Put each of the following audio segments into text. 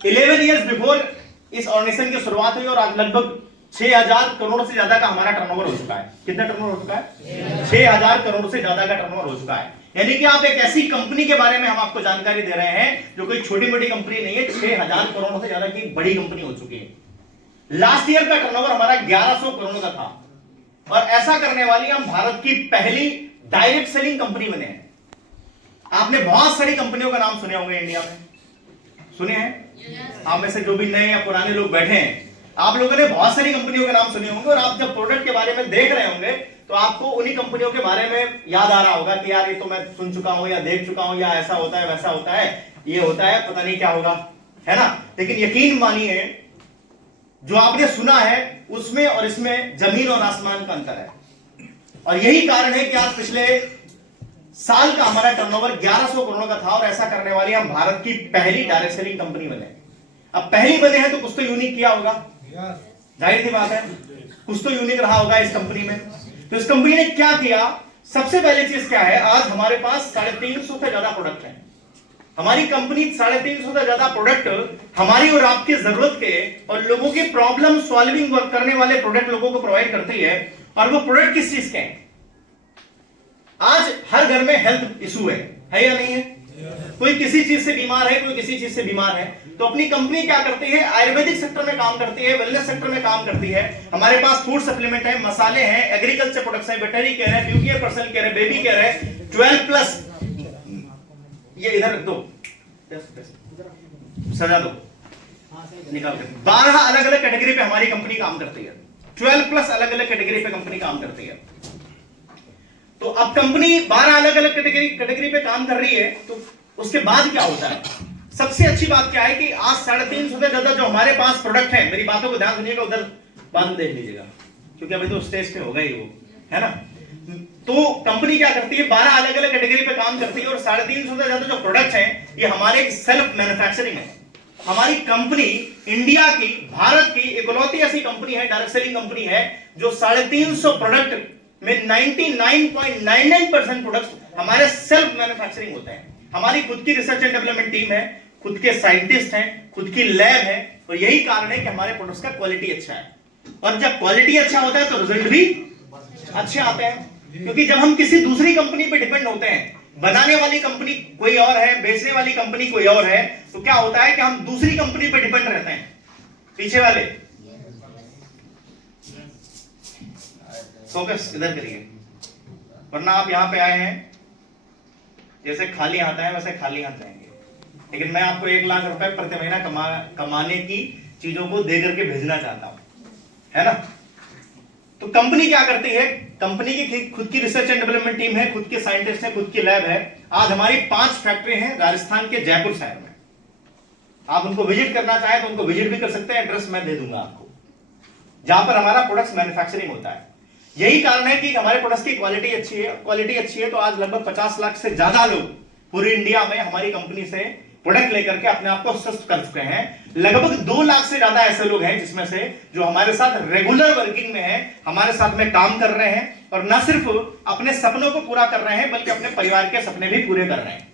11 years before इस organisation की शुरुआत हुई और आज लगभग 6000 करोड़ से ज्यादा का हमारा टर्नओवर हो चुका है। कितना टर्नओवर हो चुका है? 6000 करोड़ से ज्यादा का टर्नओवर हो चुका है। यानी कि आप एक ऐसी कंपनी के बारे में हम आपको जानकारी दे रहे हैं जो कोई छोटी मोटी कंपनी नहीं है, 6000 करोड़ से ज्यादा की बड़ी कंपनी हो चुकी है। लास्ट ईयर का टर्नओवर हमारा 1100 करोड़ का था और ऐसा करने वाली हम भारत की पहली डायरेक्ट सेलिंग कंपनी बने हैं। आपने बहुत सारी कंपनियों का नाम सुने होंगे इंडिया में, सुने हैं? आप में से जो भी नए या पुराने लोग बैठे हैं, आप लोगों ने बहुत सारी कंपनियों के नाम सुने होंगे और आप जब प्रोडक्ट के बारे में देख रहे होंगे तो आपको उन्हीं कंपनियों के बारे में याद आ रहा होगा कि यार ये तो मैं सुन चुका हूं या देख चुका हूं, या ऐसा होता है वैसा होता है, ये होता है, पता नहीं क्या होगा, है ना? लेकिन यकीन मानिए जो आपने सुना है उसमें और इसमें जमीन और आसमान का अंतर है। और यही कारण है कि आज पिछले साल का हमारा टर्नओवर 1100 करोड़ का था और ऐसा करने वाली हम भारत की पहली डायरेक्ट सेलिंग कंपनी बने। अब पहली बने हैं तो कुछ तो यूनिक किया होगा, जाहिर सी बात है, कुछ तो यूनिक रहा होगा इस कंपनी में। तो इस कंपनी ने क्या किया? सबसे पहली चीज क्या है, आज हमारे पास 350 से ज्यादा प्रोडक्ट हैं। हमारी कंपनी 350 से ज्यादा प्रोडक्ट हमारी और आपकी जरूरत के और लोगों की प्रॉब्लम सॉल्विंग वर्क करने वाले प्रोडक्ट लोगों को प्रोवाइड करती है। और वो प्रोडक्ट किस चीज के हैं? आज हर घर में हेल्थ इशू है या नहीं है? कोई किसी चीज से बीमार है, कोई किसी चीज से बीमार है, तो अपनी कंपनी क्या करती है? आयुर्वेदिक सेक्टर में काम करती है, वेलनेस सेक्टर में काम करती है। हमारे पास फूड सप्लीमेंट है, मसाले हैं, एग्रीकल्चर प्रोडक्ट्स है, वेटरनरी केयर है, ब्यूटी है, पर्सनल केयर है, बेबी केयर है, 12+, ये इधर रख दो, सजा दो, निकाल कर 12 अलग अलग कैटेगरी पे हमारी कंपनी काम करती है। 12+ अलग अलग कैटेगरी पे कंपनी काम करती है। तो अब कंपनी 12 अलग अलग कैटेगरी पे काम कर रही है, तो उसके बाद क्या होता है? सबसे अच्छी बात क्या है कि आज 350 से ज्यादा जो हमारे पास प्रोडक्ट है, मेरी बातों को ध्यान सुनिएगा, उधर बाद देख लीजिएगा क्योंकि अभी तो स्टेज पे होगा ही वो, है ना? तो कंपनी क्या करती है? 12 अलग अलग कैटेगरी पे काम करती है और 350 से ज्यादा जो प्रोडक्ट है ये हमारे सेल्फ मैन्युफैक्चरिंग है। हमारी कंपनी इंडिया की, भारत की इकलौती ऐसी कंपनी है, डायरेक्ट सेलिंग कंपनी है, जो 350 प्रोडक्ट में 99.99% प्रोडक्ट्स हमारे सेल्फ मैन्युफैक्चरिंग होते हैं। हमारी खुद की रिसर्च एंड डेवलपमेंट टीम है, खुद के साइंटिस्ट हैं, खुद की लैब है और यही कारण है कि हमारे प्रोडक्ट्स का क्वालिटी अच्छा है। और जब क्वालिटी अच्छा होता है तो रिजल्ट भी अच्छे आते हैं, क्योंकि जब हम किसी दूसरी कंपनी पे डिपेंड होते हैं, बनाने वाली कंपनी कोई और है, बेचने वाली कंपनी कोई और है, तो क्या होता है कि हम दूसरी कंपनी पे डिपेंड रहते हैं। पीछे वाले फोकस इधर करिए, वरना आप यहां पे आए हैं जैसे खाली हाथ आए वैसे खाली हाथ जाएंगे। लेकिन मैं आपको 1 लाख रुपए प्रति महीना कमाने की चीजों को दे करके भेजना चाहता हूं, है ना? तो कंपनी क्या करती है? कंपनी की खुद की रिसर्च एंड डेवलपमेंट टीम है, खुद के साइंटिस्ट है, खुद की लैब है। आज हमारी 5 फैक्ट्री हैं राजस्थान के जयपुर शहर में। आप उनको विजिट करना चाहें तो उनको विजिट भी कर सकते हैं, एड्रेस मैं दे दूंगा आपको, जहां पर हमारा प्रोडक्ट्स मैन्युफैक्चरिंग होता है। यही कारण है कि हमारे प्रोडक्ट्स की क्वालिटी अच्छी है। क्वालिटी अच्छी है तो आज लगभग 50 लाख से ज्यादा लोग पूरी इंडिया में हमारी कंपनी से प्रोडक्ट लेकर के अपने आप को स्वस्थ कर चुके हैं। लगभग 2 लाख से ज्यादा ऐसे लोग हैं जिसमें से जो हमारे साथ रेगुलर वर्किंग में हैं, हमारे साथ में काम कर रहे हैं और न सिर्फ अपने सपनों को पूरा कर रहे हैं बल्कि अपने परिवार के सपने भी पूरे कर रहे हैं।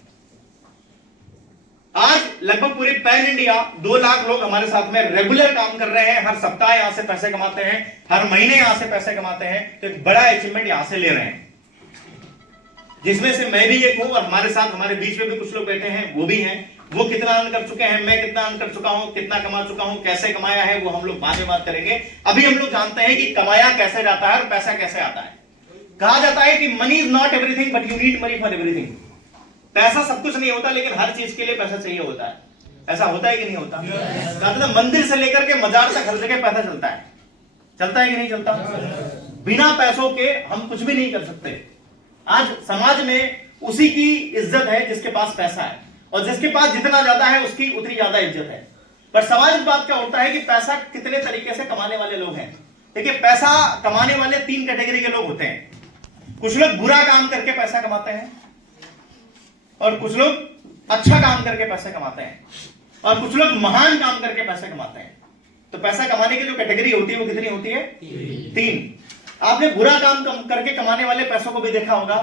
आज लगभग पूरे पैन इंडिया 2 लाख लोग हमारे साथ में रेगुलर काम कर रहे हैं, हर सप्ताह यहां से पैसे कमाते हैं, हर महीने यहां से पैसे कमाते हैं। तो एक बड़ा अचीवमेंट यहां से ले रहे हैं, जिसमें से मैं भी एक हूं और हमारे साथ हमारे बीच में भी कुछ लोग बैठे हैं, वो भी हैं। वो कितना अर्न कर चुके हैं, मैं कितना अर्न कर चुका हूं, कितना कमा चुका हूं, कैसे कमाया है, वो हम लोग बाद में बात करेंगे। अभी हम लोग जानते हैं कि कमाया कैसे जाता है और पैसा कैसे आता है। कहा जाता है कि money is not everything but you need money for everything. पैसा सब कुछ नहीं होता, लेकिन हर चीज के लिए पैसा चाहिए होता है। ऐसा होता है कि नहीं होता? मतलब मंदिर से लेकर के मजार तक हर जगह पैसा चलता है, चलता है कि नहीं चलता? बिना पैसों के हम कुछ भी नहीं कर सकते। आज समाज में उसी की इज्जत है जिसके पास पैसा है, और जिसके पास जितना ज्यादा है उसकी उतनी ज्यादा इज्जत है। पर सवाल इस बात का होता है कि पैसा कितने तरीके से कमाने वाले लोग हैं। देखिए, पैसा कमाने वाले 3 कैटेगरी के लोग होते हैं। कुछ लोग बुरा काम करके पैसा कमाते हैं, और कुछ लोग अच्छा काम करके पैसे कमाते हैं, और कुछ लोग महान काम करके पैसे कमाते हैं। तो पैसा कमाने की जो कैटेगरी होती है वो कितनी होती है? 3। आपने बुरा काम करके कमाने वाले पैसों को भी देखा होगा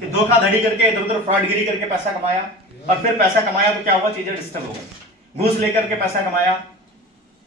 कि धोखाधड़ी करके, इधर उधर फ्रॉडगिरी करके पैसा कमाया, और फिर पैसा कमाया तो क्या हुआ? चीजें डिस्टर्ब हो गई। घूस लेकर के पैसा कमाया,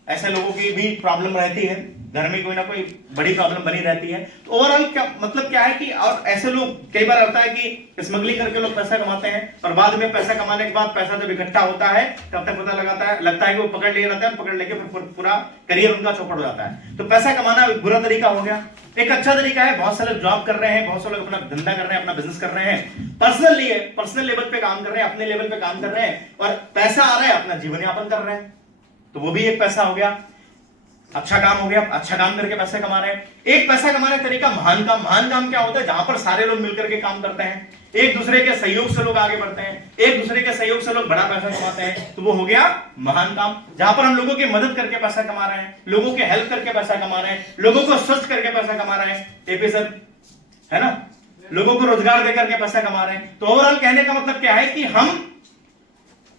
ऐसे लोगों की भी प्रॉब्लम रहती है, घर में कोई ना कोई बड़ी प्रॉब्लम बनी रहती है। तो ओवरऑल क्या मतलब क्या है कि और ऐसे लोग कई बार होता है कि स्मगलिंग करके लोग पैसा कमाते हैं, और बाद में पैसा कमाने के बाद पैसा जब इकट्ठा होता है तब तक पता लगता है कि वो पकड़ लिए रहते हैं, पकड़ लेके फिर पूरा करियर उनका चौपट हो जाता है। तो पैसा कमाना बुरा तरीका हो गया। एक अच्छा तरीका है, बहुत सारे जॉब कर रहे हैं, बहुत सारे लोग अपना धंधा कर रहे हैं, अपना बिजनेस कर रहे हैं, पर्सनल लेवल पे काम कर रहे हैं, अपने लेवल पे काम कर रहे हैं और पैसा आ रहा है, अपना जीवन यापन कर रहे हैं, तो वो भी एक पैसा हो गया, अच्छा काम हो गया, अच्छा काम करके पैसे कमा रहे हैं। एक पैसा कमाने का तरीका महान काम। महान काम क्या होता है? जहां पर सारे लोग मिलकर के काम करते हैं, एक दूसरे के सहयोग से लोग आगे बढ़ते हैं, एक दूसरे के सहयोग से लोग बड़ा पैसा कमाते हैं, तो वो हो गया महान काम। जहां पर हम लोगों की मदद करके पैसा कमा रहे हैं, लोगों के हेल्प करके पैसा कमा रहे हैं, लोगों को स्वस्थ करके पैसा कमा रहे हैं, एपी सर है ना, लोगों को रोजगार देकर के पैसा कमा रहे हैं। तो ओवरऑल कहने का मतलब क्या है कि हम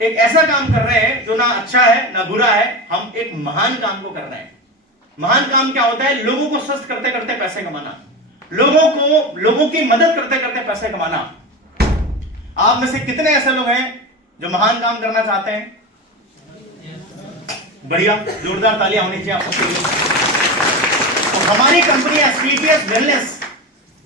एक ऐसा काम कर रहे हैं जो ना अच्छा है ना बुरा है, हम एक महान काम को कर रहे हैं। महान काम क्या होता है? लोगों को स्वस्थ करते करते पैसे कमाना, लोगों की मदद करते करते पैसे कमाना। आप में से कितने ऐसे लोग हैं जो महान काम करना चाहते हैं? बढ़िया, जोरदार तालियां होनी चाहिए आप सबके लिए। तो हमारी कंपनी एसक्लेपियस वेलनेस,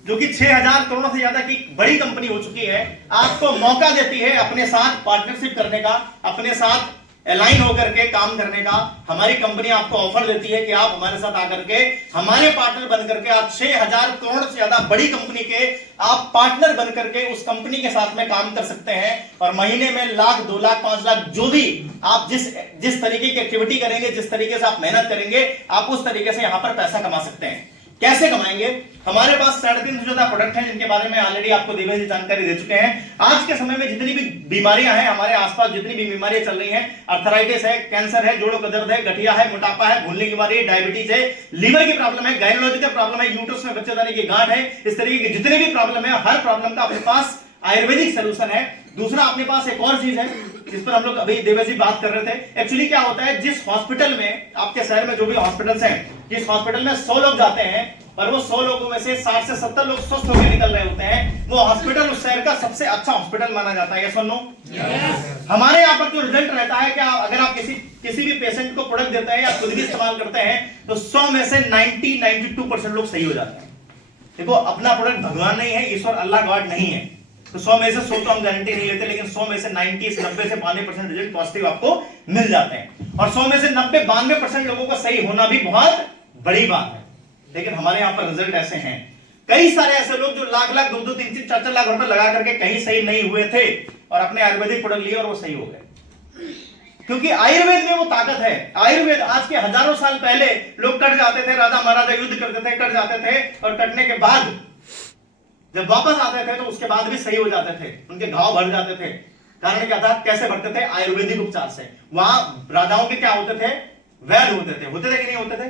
जो कि 6000 करोड़ से ज्यादा की बड़ी कंपनी हो चुकी है, आपको मौका देती है अपने साथ पार्टनरशिप करने का, अपने साथ अलाइन होकर के काम करने का। हमारी कंपनी आपको ऑफर देती है कि आप हमारे साथ आकर के हमारे पार्टनर बनकर के आप 6000 करोड़ से ज्यादा बड़ी कंपनी के आप पार्टनर बनकर के उस कंपनी के साथ में काम कर सकते हैं, और महीने में लाख, 2 लाख, 5 लाख, जो भी आप जिस तरीके की एक्टिविटी करेंगे, जिस तरीके से आप मेहनत करेंगे, आप उस तरीके से यहां पर पैसा कमा सकते हैं। कैसे कमाएंगे? हमारे पास 350 से ज्यादा प्रोडक्ट हैं जिनके बारे में ऑलरेडी आपको दिव्य जी जानकारी दे चुके हैं। आज के समय में जितनी भी बीमारियां हैं हमारे आसपास, जितनी भी बीमारियां चल रही हैं, अर्थराइटिस है, कैंसर है, जोड़ों का दर्द है, गठिया है, मोटापा है, भूलने की बीमारी है, डायबिटीज है, लीवर की प्रॉब्लम है, गायनोलॉजिकल प्रॉब्लम है, यूट्रस में बच्चेदानी की गांठ है, इस तरीके की जितने भी प्रॉब्लम है, हर प्रॉब्लम का अपने पास आयुर्वेदिक सोल्यूशन है। दूसरा अपने पास एक और चीज है जिस पर हम लोग अभी देवेश जी बात कर रहे थे। एक्चुअली क्या होता है, जिस हॉस्पिटल में, आपके शहर में जो भी हॉस्पिटल्स हैं, जिस हॉस्पिटल में 100 लोग जाते हैं और वो 100 लोगों में से 60 से 70 लोग स्वस्थ होकर निकल रहे होते हैं, वो हॉस्पिटल उस शहर का सबसे अच्छा हॉस्पिटल माना जाता है। यस और नो? हमारे यहाँ पर जो रिजल्ट रहता है कि अगर आप किसी भी पेशेंट को प्रोडक्ट देते हैं या खुद भी इस्तेमाल करते हैं तो 100 में से 92% लोग सही हो जाते हैं। देखो, अपना प्रोडक्ट भगवान नहीं है, ईश्वर अल्लाह गॉड नहीं है, तो 100 में से 100 तो हम गारंटी नहीं लेते, लेकिन 100 में से 90 से 90 से 92% रिजल्ट पॉजिटिव आपको मिल जाते हैं। और 100 में से 90-92% लोगों का सही होना भी बहुत बड़ी बात है। लेकिन हमारे यहाँ पर रिजल्ट ऐसे हैं, कई सारे ऐसे लोग जो लाख लाख, 2-2, 3-3, 4-4 लाख रुपए लगा करके कहीं सही नहीं हुए थे और अपने आयुर्वेदिक प्रोडक्ट लिए और वो सही हो गए, क्योंकि आयुर्वेद में वो ताकत है। आयुर्वेद, आज के हजारों साल पहले लोग कट जाते थे, राजा महाराजा युद्ध करते थे, कट जाते थे, और कटने के बाद जब वापस आते थे तो उसके बाद भी सही हो जाते थे, उनके घाव भर जाते थे। कारण क्या था? कैसे भरते थे? आयुर्वेदिक उपचार से। वहां राजाओं के क्या होते थे? वैद्य होते थे कि नहीं होते थे?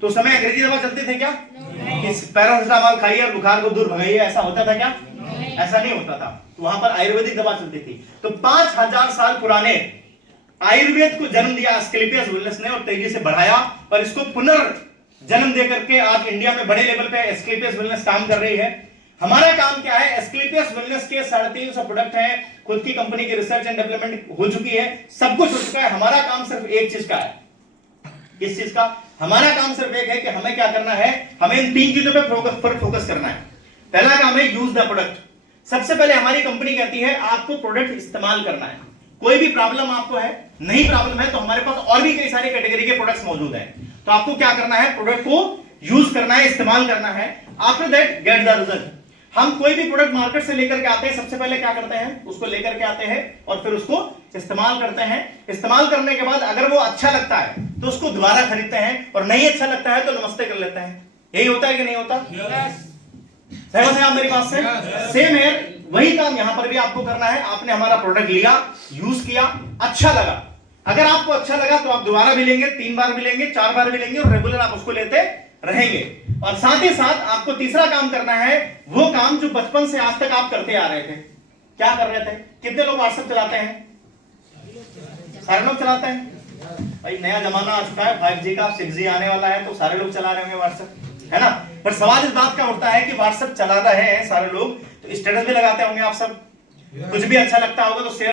तो उस समय अंग्रेजी दवा चलती थी क्या? इस पैरासिटामोल खाइए और बुखार को दूर भगाइए, ऐसा होता था क्या? ऐसा नहीं होता था। तो वहां पर आयुर्वेदिक दवा चलती थी। तो 5000 साल पुराने आयुर्वेद को जन्म दिया एस्क्लेपियस वेलनेस ने और तेजी से बढ़ाया, और इसको पुनर्जन्म देकर के आज इंडिया में बड़े लेवल पे एस्क्लेपियस वेलनेस काम कर रही है। हमारा काम क्या है? एस्क्लेपियस वेलनेस के 350 प्रोडक्ट हैं, खुद की कंपनी की रिसर्च एंड डेवलपमेंट हो चुकी है, सब कुछ हो चुका है। हमारा काम सिर्फ एक चीज का है। किस चीज का? हमारा काम सिर्फ एक है कि हमें क्या करना है, हमें इन 3 चीजों पे फोकस करना है। पहला काम है यूज द प्रोडक्ट। सबसे पहले हमारी कंपनी कहती है आपको प्रोडक्ट इस्तेमाल करना है। कोई भी प्रॉब्लम आपको है, नहीं प्रॉब्लम है, तो हमारे पास और भी कई सारी कैटेगरी के प्रोडक्ट्स मौजूद हैं। तो आपको क्या करना है? प्रोडक्ट को यूज करना है, इस्तेमाल करना है। After that get the result. हम कोई भी प्रोडक्ट मार्केट से लेकर के आते हैं, सबसे पहले क्या करते हैं? उसको लेकर के आते हैं और फिर उसको इस्तेमाल करते हैं। इस्तेमाल करने के बाद अगर वो अच्छा लगता है तो उसको दोबारा खरीदते हैं, और नहीं अच्छा लगता है तो नमस्ते कर लेते हैं। यही होता है कि नहीं होता? सहमत है आप मेरी बात से? सेम है, वही काम यहां पर भी आपको करना है। आपने हमारा प्रोडक्ट लिया, यूज किया, अच्छा लगा। अगर आपको अच्छा लगा तो आप दोबारा भी लेंगे, 3 बार भी लेंगे, 4 बार भी लेंगे, और रेगुलर आप उसको लेते रहेंगे। और साथ ही साथ आपको तीसरा काम करना है, वो काम जो बचपन से आज तक आप करते आ रहे थे। क्या कर रहे थे? कितने लोग व्हाट्सएप चलाते हैं? सारे लोग चलाते हैं। भाई नया जमाना आ चुका है 5G का, 6G आने वाला है, तो सारे लोग चला रहे होंगे व्हाट्सएप, है ना? पर सवाल इस बात का उठता है कि व्हाट्सएप चला रहे हैं सारे लोग, तो स्टेटस भी लगाते होंगे आप सब, कुछ भी अच्छा लगता होगा तो शेयर